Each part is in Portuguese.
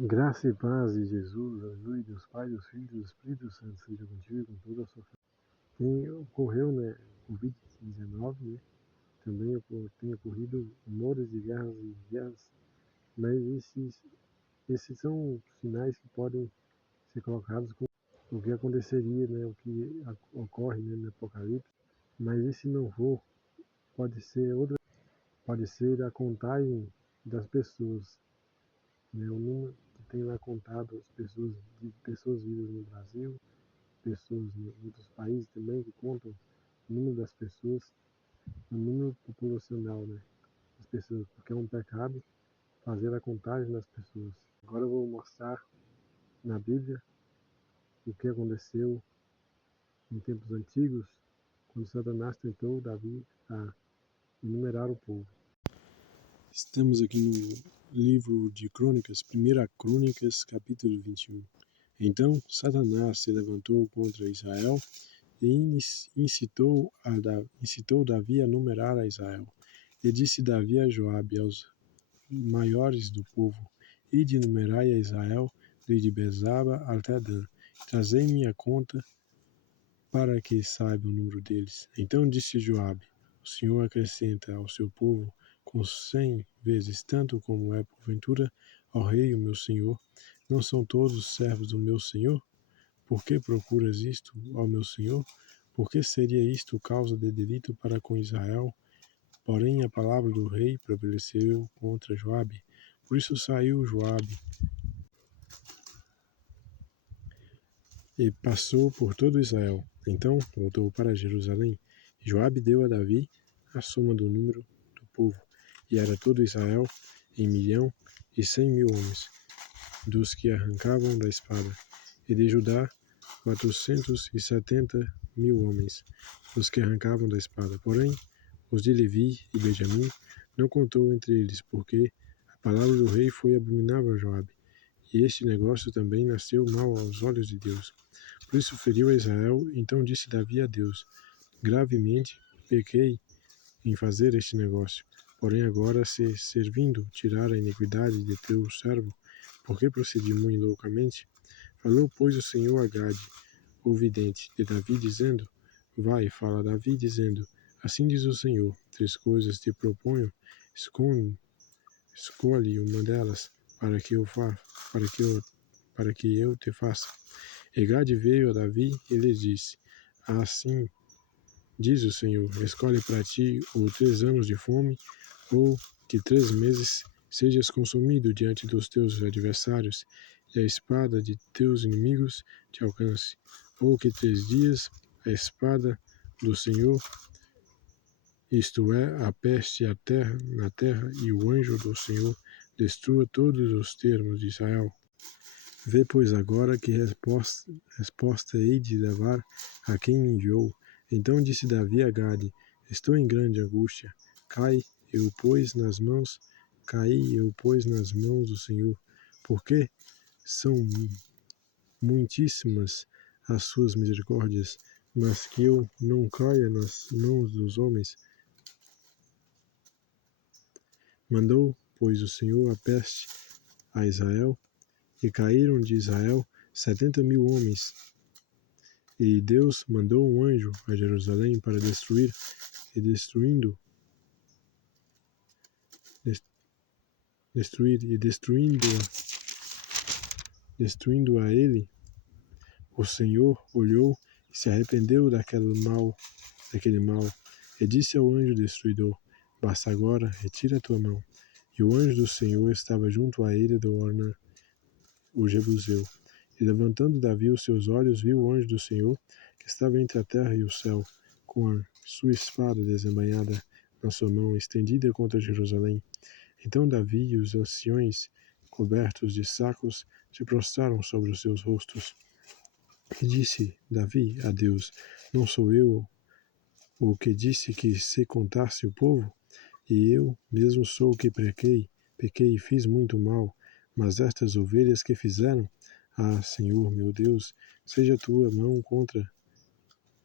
Graça e paz de Jesus, aleluia, Deus Pai, Deus Filho, Deus Espírito Santo, seja contigo e com toda a sua família. Ocorreu, o Covid-19, também tem ocorrido rumores de guerras, mas esses são sinais que podem ser colocados como o que aconteceria, o que ocorre, no Apocalipse, mas e se não for, pode ser a contagem das pessoas, o número que tem lá contado de pessoas vivas no Brasil, pessoas em outros países também que contam o número das pessoas, o número populacional, das pessoas, porque é um pecado fazer a contagem das pessoas. Agora eu vou mostrar na Bíblia o que aconteceu em tempos antigos, quando Satanás tentou Davi a enumerar o povo. Estamos aqui no livro de Crônicas, 1 Crônicas, capítulo 21. Então Satanás se levantou contra Israel e incitou Davi a numerar a Israel. E disse Davi a Joabe e aos maiores do povo: Ide numerai a Israel desde Bezaba até Dan, trazei-me a conta para que saiba o número deles. Então disse Joabe: O Senhor acrescenta ao seu povo com 100 vezes tanto como é porventura ao rei o meu senhor. Não são todos servos do meu senhor? Por que procuras isto, ó meu senhor? Por que seria isto causa de delito para com Israel? Porém a palavra do rei prevaleceu contra Joabe. Por isso saiu Joabe e passou por todo Israel. Então voltou para Jerusalém. Joabe deu a Davi a soma do número do povo, e era todo Israel em 1.100.000 homens, dos que arrancavam da espada, e de Judá 470.000 homens, dos que arrancavam da espada. Porém, os de Levi e Benjamim não contou entre eles, porque a palavra do rei foi abominável a Joabe, e este negócio também nasceu mal aos olhos de Deus. Por isso feriu a Israel. Então disse Davi a Deus: Gravemente pequei em fazer este negócio. Porém agora, se servindo tirar a iniquidade de teu servo, porque procedi muito loucamente? Falou, pois, o Senhor a Gade, o vidente de Davi, dizendo: Vai, fala a Davi, dizendo: Assim diz o Senhor: 3 coisas te proponho, escolhe uma delas, para que eu te faça. E Gade veio a Davi e lhe disse: Assim diz o Senhor: escolhe para ti ou 3 anos de fome, ou que 3 meses sejas consumido diante dos teus adversários, e a espada de teus inimigos te alcance, ou que 3 dias a espada do Senhor, isto é, a peste na terra, e o anjo do Senhor destrua todos os termos de Israel. Vê, pois, agora que resposta hei de levar a quem me enviou. Então disse Davi a Gade: Estou em grande angústia. Caí eu, pois, nas mãos do Senhor, porque são muitíssimas as suas misericórdias, mas que eu não caia nas mãos dos homens. Mandou, pois, o Senhor a peste a Israel, e caíram de Israel 70.000 homens. E Deus mandou um anjo a Jerusalém para destruir, e destruindo a ele, o Senhor olhou e se arrependeu daquele mal, e disse ao anjo destruidor: Basta agora, retira a tua mão. E o anjo do Senhor estava junto a ele do Ornã, o Jebuseu. E levantando Davi os seus olhos, viu o anjo do Senhor, que estava entre a terra e o céu, com a sua espada desembainhada na sua mão, estendida contra Jerusalém. Então Davi e os anciões, cobertos de sacos, se prostraram sobre os seus rostos. E disse Davi a Deus: Não sou eu o que disse que se contasse o povo? E eu mesmo sou o que pequei e fiz muito mal. Mas estas ovelhas que fizeram? Ah, Senhor meu Deus, seja a tua mão contra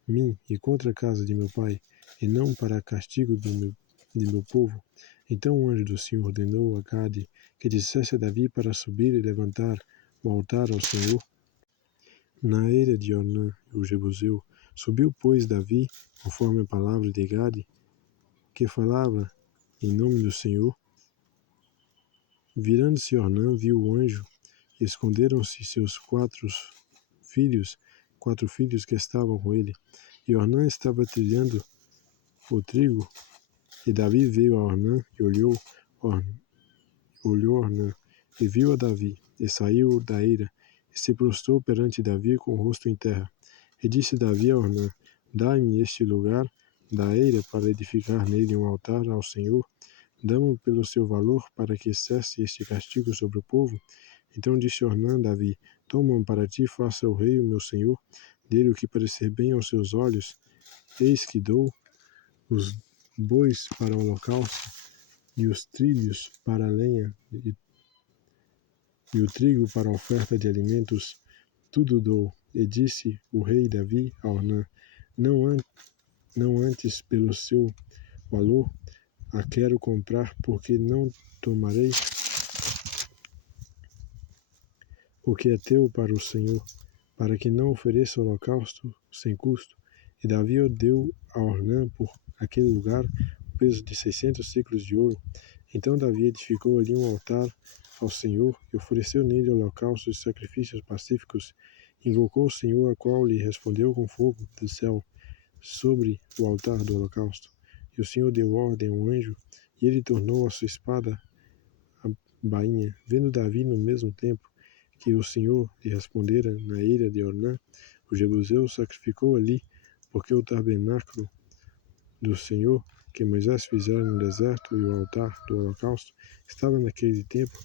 mim e contra a casa de meu pai, e não para castigo de meu povo. Então o anjo do Senhor ordenou a Gade que dissesse a Davi para subir e levantar o altar ao Senhor na eira de Ornã, o Jebuseu. Subiu, pois, Davi, conforme a palavra de Gade, que falava em nome do Senhor. Virando-se Ornã, viu o anjo, e esconderam-se seus quatro filhos que estavam com ele. E Ornã estava trilhando o trigo, e Davi veio a Ornã e olhou Ornã, e viu a Davi, e saiu da eira, e se prostrou perante Davi com o rosto em terra. E disse Davi a Ornã: Dai-me este lugar da eira para edificar nele um altar ao Senhor. Dá-mo pelo seu valor para que cesse este castigo sobre o povo. Então disse Ornã a Davi: Toma-me para ti, faça o rei, o meu senhor, dele o que parecer bem aos seus olhos. Eis que dou os bois para o holocausto, e os trilhos para a lenha, e o trigo para a oferta de alimentos, tudo dou. E disse o rei Davi a Ornã: Não antes pelo seu valor a quero comprar, porque não tomarei o que é teu para o Senhor, para que não ofereça holocausto sem custo. E Davi deu a Ornã por aquele lugar o peso de 600 siclos de ouro. Então Davi edificou ali um altar ao Senhor e ofereceu nele holocaustos e sacrifícios pacíficos. Invocou o Senhor, a qual lhe respondeu com fogo do céu sobre o altar do holocausto. E o Senhor deu ordem ao anjo, e ele tornou a sua espada a bainha. Vendo Davi no mesmo tempo que o Senhor lhe respondera na eira de Ornã, o Jebuseu sacrificou ali, porque o tabernáculo do Senhor que Moisés fizera no deserto e o altar do holocausto estava naquele tempo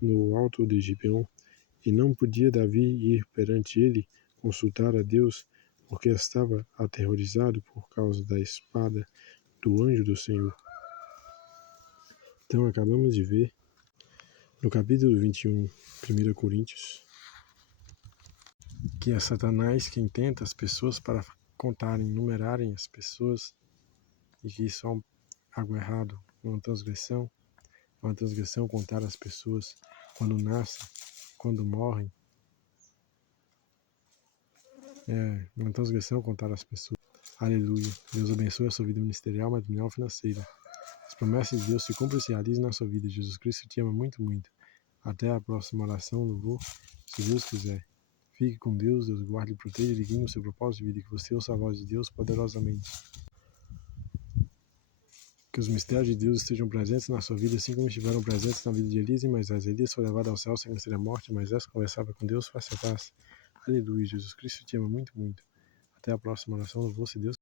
no alto de Gibeon, e não podia Davi ir perante ele consultar a Deus, porque estava aterrorizado por causa da espada do anjo do Senhor. Então acabamos de ver no capítulo 21, 1 Coríntios, que é Satanás quem tenta as pessoas para contarem, numerarem as pessoas, e que isso é algo errado, uma transgressão contar as pessoas quando nascem, quando morrem. É uma transgressão contar as pessoas. Aleluia. Deus abençoe a sua vida ministerial, matrimonial, financeira. As promessas de Deus se cumprem e se realizam na sua vida. Jesus Cristo te ama muito, muito. Até a próxima oração, louvor, se Deus quiser. Fique com Deus, Deus guarde e proteja e guie no seu propósito de vida, que você ouça a voz de Deus poderosamente. Que os mistérios de Deus estejam presentes na sua vida, assim como estiveram presentes na vida de Elias e Moisés. Elias foi levado ao céu sem conhecer a morte, Moisés conversava com Deus face a face. Aleluia, Jesus Cristo te ama muito, muito. Até a próxima oração, louvor, se Deus